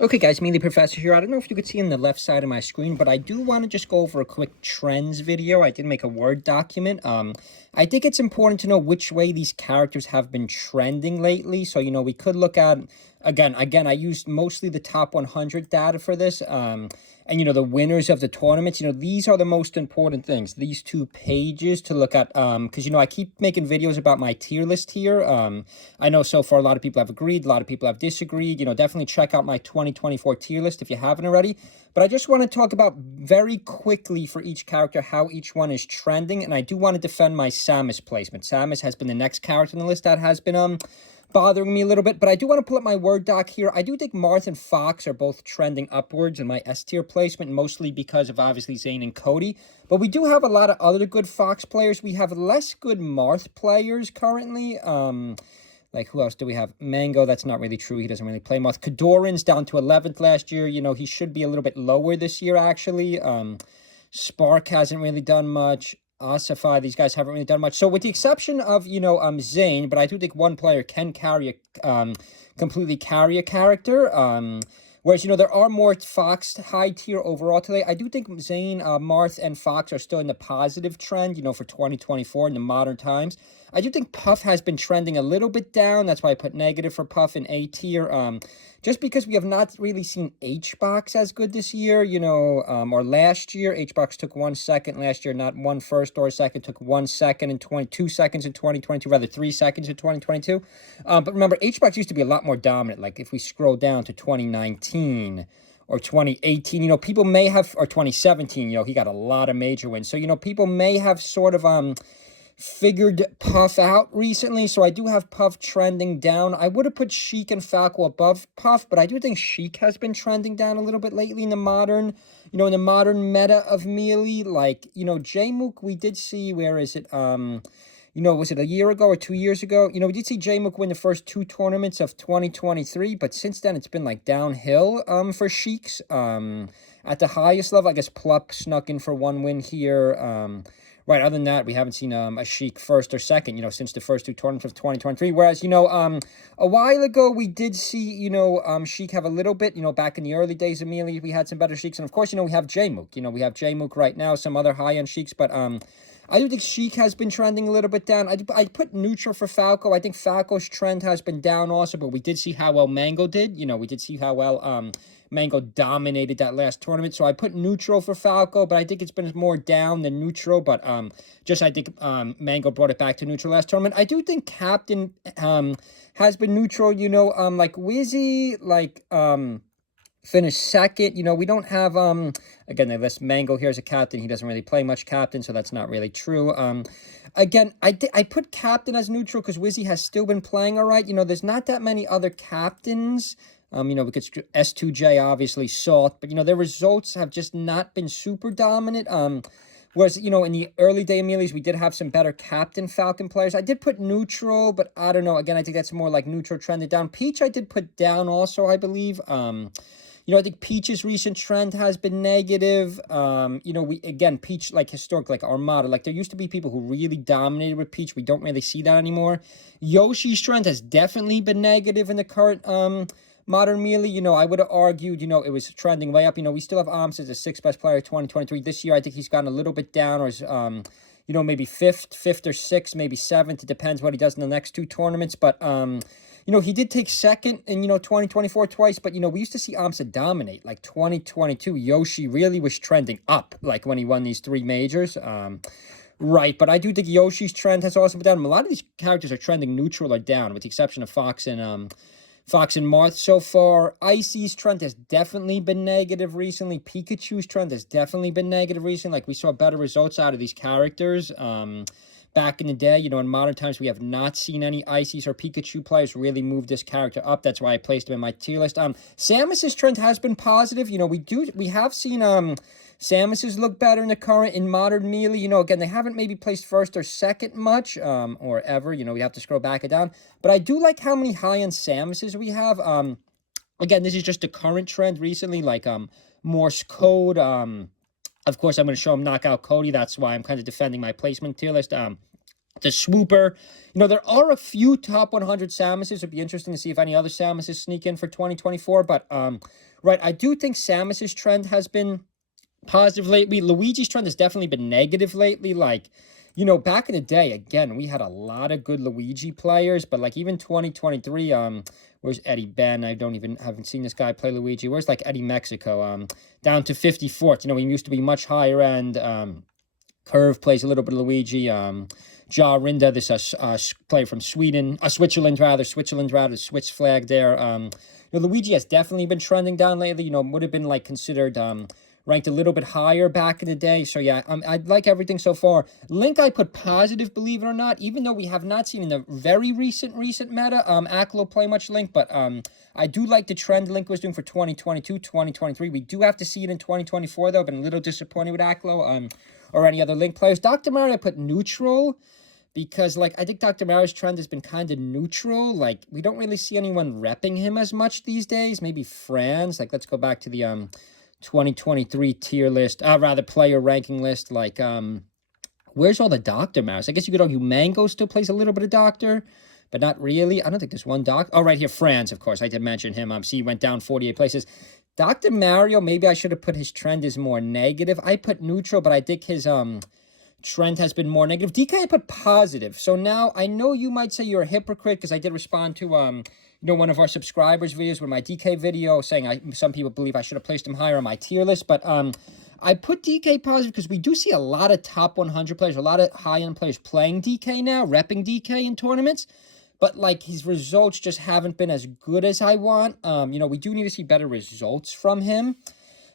Okay, guys, me, the professor here. I don't know if you could see on the left side of my screen, but I do want to just go over a quick trends video. I did make a Word document. I think it's important to know which way these characters have been trending lately. So, we could look at, again, I used mostly the top 100 data for this. And, the winners of the tournaments, these are the most important things. These two pages to look at, because, I keep making videos about my tier list here. I know so far a lot of people have agreed, a lot of people have disagreed. Definitely check out my 2024 tier list if you haven't already. But I just want to talk about very quickly for each character how each one is trending. And I do want to defend my Samus placement. Samus has been the next character on the list that has been bothering me a little bit, but I do want to pull up my Word doc here. I do think Marth and Fox are both trending upwards in my S tier placement, mostly because of obviously Zane and Cody. But we do have a lot of other good Fox players. We have less good Marth players currently. Like, who else do we have? Mango, that's not really true. He doesn't really play Marth. Kadoran's down to 11th last year. He should be a little bit lower this year, actually. Spark hasn't really done much. Asafai, these guys haven't really done much. So with the exception of, Zane, but I do think one player can completely carry a character. Whereas, there are more Fox high tier overall today. I do think Zane, Marth, and Fox are still in the positive trend, for 2024 in the modern times. I do think Puff has been trending a little bit down. That's why I put negative for Puff in A tier. Just because we have not really seen HBox as good this year, or last year. HBox took 1 second last year, not 1 first or second, took 1 second and 22 seconds in 2022, rather 3 seconds in 2022. But remember, HBox used to be a lot more dominant. Like if we scroll down to 2019 or 2018, people may have, or 2017, he got a lot of major wins. So, people may have sort of, figured Puff out recently, so I do have Puff trending down. I would have put Sheik and Falco above Puff, but I do think Sheik has been trending down a little bit lately in the modern, in the modern meta of Melee. Like, Jmook, we did see, where is it? Was it a year ago or 2 years ago? We did see Jmook win the first 2 tournaments of 2023, but since then it's been like downhill for Sheiks. At the highest level, I guess Plup snuck in for 1 win here. Right, other than that, we haven't seen a Sheik first or second, since the first 2 tournaments of 2023. Whereas, a while ago, we did see, Sheik have a little bit, back in the early days of Melee, we had some better Sheiks. And of course, we have Jmook. We have Jmook right now, some other high-end Sheiks. But I do think Sheik has been trending a little bit down. I put neutral for Falco. I think Falco's trend has been down also, but we did see how well Mango did. We did see how well Mango dominated that last tournament. So I put neutral for Falco, but I think it's been more down than neutral. But I think Mango brought it back to neutral last tournament. I do think Captain has been neutral, like Wizzy, like finished second. We don't have again, they list Mango here as a captain. He doesn't really play much captain, so that's not really true. Again, I put captain as neutral because Wizzy has still been playing all right. There's not that many other captains. We could S2J, obviously, Salt, but, their results have just not been super dominant. Whereas, in the early day of Melees, we did have some better Captain Falcon players. I did put neutral, but I don't know. Again, I think that's more like neutral trended down. Peach, I did put down also, I believe. I think Peach's recent trend has been negative. Peach, like historic, like Armada, like there used to be people who really dominated with Peach. We don't really see that anymore. Yoshi's trend has definitely been negative in the current modern Melee. I would have argued, it was trending way up. We still have Ams as the 6th best player of 2023. This year, I think he's gotten a little bit down, or is, maybe fifth or 6th, maybe 7th. It depends what he does in the next 2 tournaments. But, he did take second in, 2024 twice. But, we used to see Amsa dominate. Like 2022, Yoshi really was trending up, like when he won these 3 majors. Right, but I do think Yoshi's trend has also been down. A lot of these characters are trending neutral or down, with the exception of Fox and Marth so far. Icy's trend has definitely been negative recently. Pikachu's trend has definitely been negative recently. Like, we saw better results out of these characters back in the day. In modern times, we have not seen any Icy's or Pikachu players really move this character up. That's why I placed him in my tier list. Samus's trend has been positive. We have seen Samus's look better in the current, in modern Melee. Again, they haven't maybe placed first or second much, or ever. We have to scroll back and down. But I do like how many high-end Samuses we have. Again, this is just the current trend recently, like Morse code. Of course, I'm going to show him Knockout Cody. That's why I'm kind of defending my placement tier list. the Swooper. You know, there are a few top 100 Samuses. It'd be interesting to see if any other Samuses sneak in for 2024. But, right, I do think Samus's trend has been positive lately. Luigi's trend has definitely been negative lately. Like, you know, back in the day, again, we had a lot of good Luigi players, but like even 2023, where's Eddie Ben? I haven't seen this guy play Luigi. Where's like Eddie Mexico? Down to 54th. You know, he used to be much higher end. Curve plays a little bit of Luigi. Ja Rinda, this player from Sweden, Switzerland rather, the Swiss flag there. You know, Luigi has definitely been trending down lately. You know, would have been like considered ranked a little bit higher back in the day. So yeah, I like everything so far. Link I put positive, believe it or not, even though we have not seen in the very recent meta, Aklo play much Link, but I do like the trend Link was doing for 2022, 2023. We do have to see it in 2024 though. Been a little disappointed with Aklo or any other Link players. Dr. Mario I put neutral, because, like, I think Dr. Mario's trend has been kind of neutral. Like, we don't really see anyone repping him as much these days. Maybe Franz. Like, let's go back to the 2023 tier list. Rather, player ranking list. Like, where's all the Dr. Marios? I guess you could argue Mango still plays a little bit of Doctor, but not really. I don't think there's one Doc. Oh, right here, Franz, of course. I did mention him. See, he went down 48 places. Dr. Mario, maybe I should have put his trend as more negative. I put neutral, but I think his trend has been more negative. DK I put positive. So now I know you might say you're a hypocrite, because I did respond to you know, one of our subscribers' videos with my DK video saying some people believe I should have placed him higher on my tier list, but I put DK positive because we do see a lot of top 100 players, a lot of high-end players playing DK now, repping DK in tournaments. But, like, his results just haven't been as good as I want. You know, we do need to see better results from him.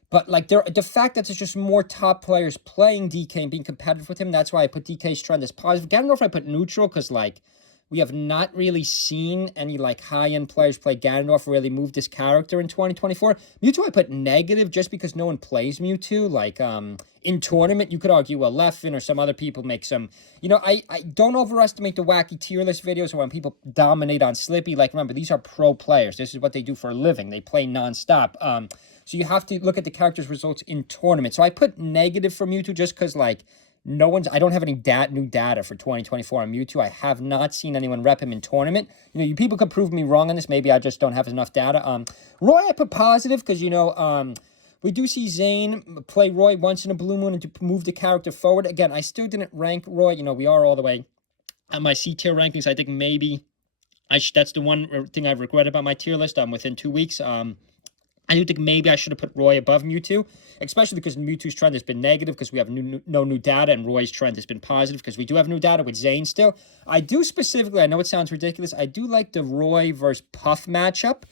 But, like, the fact that there's just more top players playing DK and being competitive with him, that's why I put DK's trend as positive. I don't know if I put neutral, because, like, we have not really seen any, like, high-end players play Ganondorf really move this character in 2024. Mewtwo I put negative just because no one plays Mewtwo. Like, in tournament, you could argue, well, Leffen or some other people make some... You know, I don't overestimate the wacky tier list videos or when people dominate on Slippy. Like, remember, these are pro players. This is what they do for a living. They play nonstop. So you have to look at the character's results in tournament. So I put negative for Mewtwo just because, like, I don't have any new data for 2024 on Mewtwo. I have not seen anyone rep him in tournament. You know, you people could prove me wrong on this. Maybe I just don't have enough data. Roy, I put positive because, you know, we do see Zane play Roy once in a blue moon and to move the character forward. Again, I still didn't rank Roy. You know, we are all the way at my C tier rankings. I think maybe that's the one thing I've regretted about my tier list. Within 2 weeks. I do think maybe I should have put Roy above Mewtwo, especially because Mewtwo's trend has been negative because we have no new data, and Roy's trend has been positive because we do have new data with Zane still. I do specifically, I know it sounds ridiculous, I do like the Roy versus Puff matchup.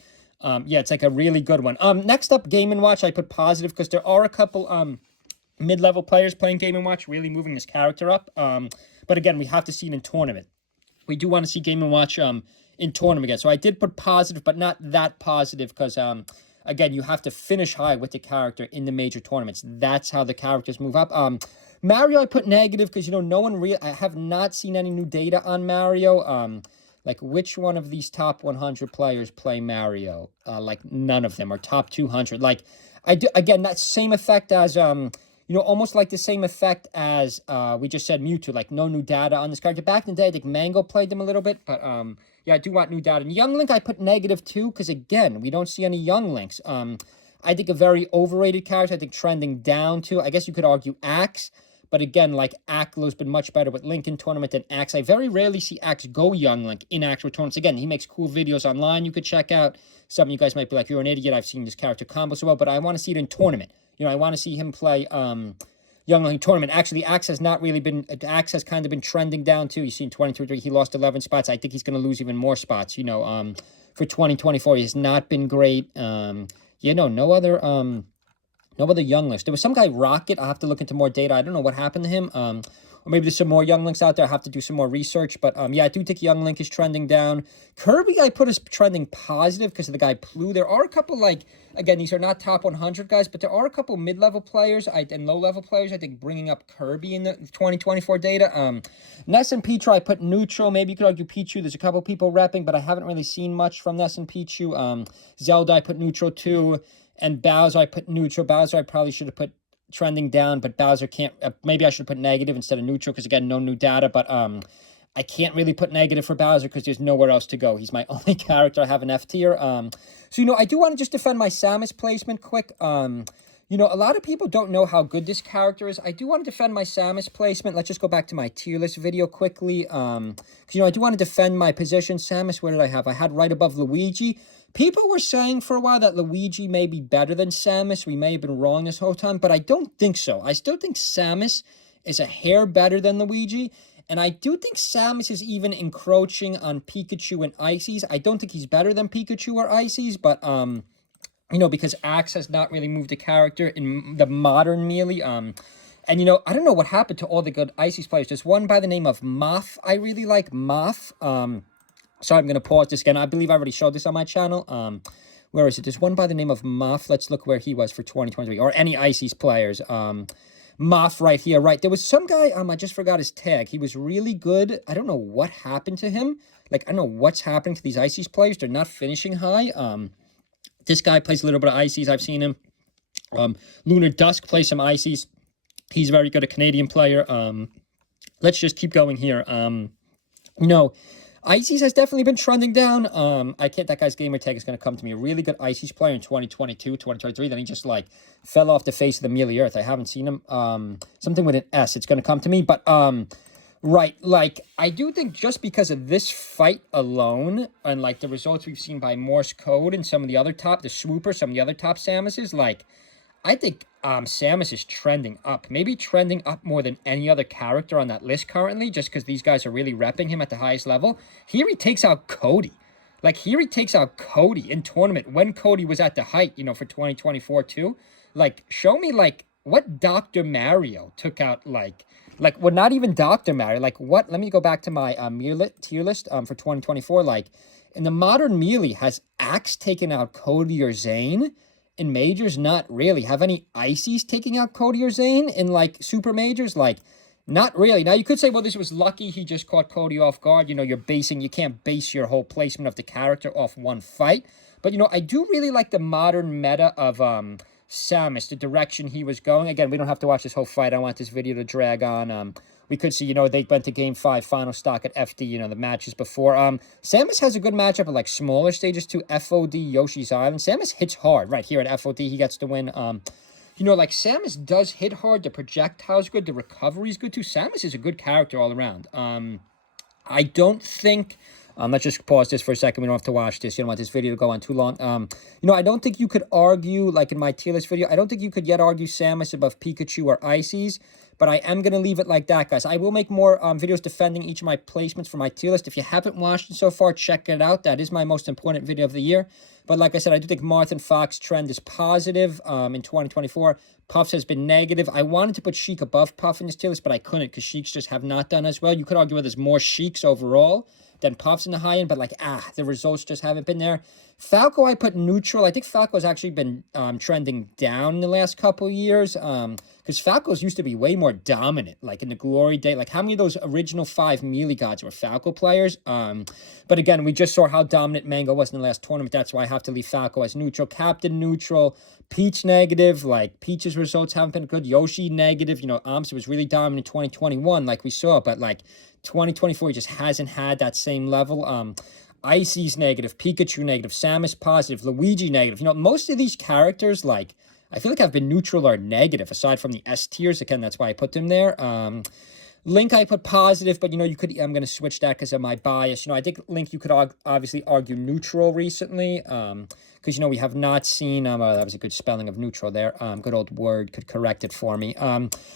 Yeah, it's like a really good one. Next up, Game & Watch, I put positive because there are a couple mid-level players playing Game & Watch, really moving this character up. But again, we have to see it in tournament. We do want to see Game & Watch in tournament again. So I did put positive, but not that positive because... Again, you have to finish high with the character in the major tournaments. That's how the characters move up. Mario, I put negative because, you know, I have not seen any new data on Mario. Like, which one of these top 100 players play Mario? Like, none of them, or top 200. Like, again, that same effect as, you know, almost like the same effect as we just said Mewtwo. Like, no new data on this character. Back in the day, I think Mango played them a little bit, but... Yeah, I do want new data. And Young Link, I put negative too, because again, we don't see any Young Links. I think a very overrated character. I think trending down too. I guess you could argue Axe, but again, like Aklo's been much better with Link in tournament than Axe. I very rarely see Axe go Young Link in actual tournaments. Again, he makes cool videos online you could check out. Some of you guys might be like, you're an idiot. I've seen this character combo so well, but I want to see it in tournament. You know, I want to see him play Young Link tournament. Actually, Axe has not really been... Axe has kind of been trending down, too. You see in 2023, he lost 11 spots. I think he's going to lose even more spots, you know. For 2024, he has not been great. You know, no other Young Links. There was some guy, Rocket. I'll have to look into more data. I don't know what happened to him. Or maybe there's some more Young Links out there. I have to do some more research. But, yeah, I do think Young Link is trending down. Kirby, I put as trending positive because of the guy Plu. There are a couple, like... Again, these are not top 100 guys, but there are a couple mid-level players and low-level players, I think, bringing up Kirby in the 2024 data. Ness and Pichu, I put neutral. Maybe you could argue Pichu. There's a couple people repping, but I haven't really seen much from Ness and Pichu. Zelda, I put neutral, too. And Bowser, I put neutral. Bowser, I probably should have put trending down, but Bowser can't... maybe I should have put negative instead of neutral, because, again, no new data. But I can't really put negative for Bowser because there's nowhere else to go. He's my only character I have an F tier. So, you know, I do want to just defend my Samus placement quick. You know, a lot of people don't know how good this character is. I do want to defend my Samus placement. Let's just go back to my tier list video quickly. You know, I do want to defend my position. Samus, where did I have? I had right above Luigi. People were saying for a while that Luigi may be better than Samus. We may have been wrong this whole time, but I don't think so. I still think Samus is a hair better than Luigi. And I do think Samus is even encroaching on Pikachu and Ices. I don't think he's better than Pikachu or Ices, but, you know, because Axe has not really moved a character in the modern Melee. And, you know, I don't know what happened to all the good Ices players. There's one by the name of Moth. I really like Moth. Sorry, I'm going to pause this again. I believe I already showed this on my channel. Where is it? There's one by the name of Moth. Let's look where he was for 2023. Or any Ices players. Moth right here, right. There was some guy, I just forgot his tag. He was really good. I don't know what happened to him. Like, I don't know what's happening to these Ices players. They're not finishing high. This guy plays a little bit of Ices. I've seen him. Lunar Dusk plays some Ices. He's very good, a Canadian player. Let's just keep going here. You know, Ices has definitely been trending down. That guy's gamer tag is going to come to me. A really good Ices player in 2022, 2023. Then he just, like, fell off the face of the Melee Earth. I haven't seen him. Something with an S. It's going to come to me. But, right, like, I do think just because of this fight alone and, like, the results we've seen by Morse Code and some of the other top, the Swooper, some of the other top Samuses, like, I think Samus is trending up. Maybe trending up more than any other character on that list currently, just because these guys are really repping him at the highest level. Here he takes out Cody. Like, here he takes out Cody in tournament when Cody was at the height, you know, for 2024 too. Like, show me, like, what Dr. Mario took out, like, well, not even Dr. Mario. Like, what? Let me go back to my tier list for 2024. Like, in the modern Melee, has Axe taken out Cody or Zane? In Majors, not really. Have any Ices taking out Cody or Zane in, like, Super Majors? Like, not really. Now, you could say, well, this was lucky. He just caught Cody off guard. You know, you can't base your whole placement of the character off one fight. But, you know, I do really like the modern meta of Samus, the direction he was going. Again, we don't have to watch this whole fight. I want this video to drag on. We could see, you know, they went to Game 5 final stock at FD, you know, the matches before. Samus has a good matchup at, like, smaller stages too. FOD, Yoshi's Island. Samus hits hard right here at FOD. He gets to win. You know, like, Samus does hit hard. The projectile's good. The recovery's good too. Samus is a good character all around. I don't think... let's just pause this for a second. We don't have to watch this. You don't want this video to go on too long. You know, I don't think you could argue, like in my tier list video, I don't think you could yet argue Samus above Pikachu or Ices, but I am going to leave it like that, guys. I will make more videos defending each of my placements for my tier list. If you haven't watched it so far, check it out. That is my most important video of the year. But like I said, I do think Marth Fox trend is positive in 2024. Puffs has been negative. I wanted to put Sheik above Puff in this tier list, but I couldn't because Sheiks just have not done as well. You could argue whether there's more Sheiks overall than Puffs in the high end, but like, the results just haven't been there. Falco, I put neutral. I think Falco's actually been trending down in the last couple years because Falco's used to be way more dominant, like in the glory day. Like, how many of those original 5 Melee gods were Falco players? But again, we just saw how dominant Mango was in the last tournament. That's why I have to leave Falco as neutral. Captain neutral. Peach negative. Like, Peach's results haven't been good. Yoshi negative. You know, Amsa was really dominant in 2021, like we saw, but like 2024 just hasn't had that same level. Icy's negative, Pikachu negative, Samus positive, Luigi negative. You know, most of these characters, like, I feel like have been neutral or negative, aside from the S tiers. Again, that's why I put them there. Link, I put positive, but, you know, I'm going to switch that because of my bias. You know, I think Link, you could obviously argue neutral recently, because, you know, we have not seen, that was a good spelling of neutral there. Good old Word could correct it for me.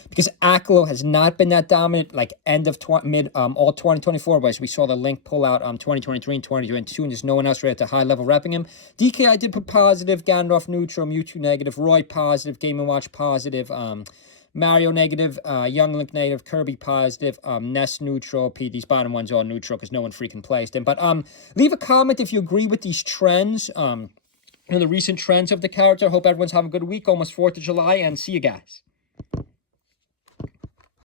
Because Aklo has not been that dominant, like, end of all 2024, whereas we saw the Link pull out 2023 and 2022, and there's no one else really at the high level repping him. DK, I did put positive, Gandalf neutral, Mewtwo negative, Roy positive, Game & Watch positive, Mario negative, Young Link negative, Kirby positive, Ness neutral, Pete, these bottom ones all neutral because no one freaking plays them. But leave a comment if you agree with these trends, you know, the recent trends of the character. Hope everyone's having a good week, almost 4th of July, and see you guys.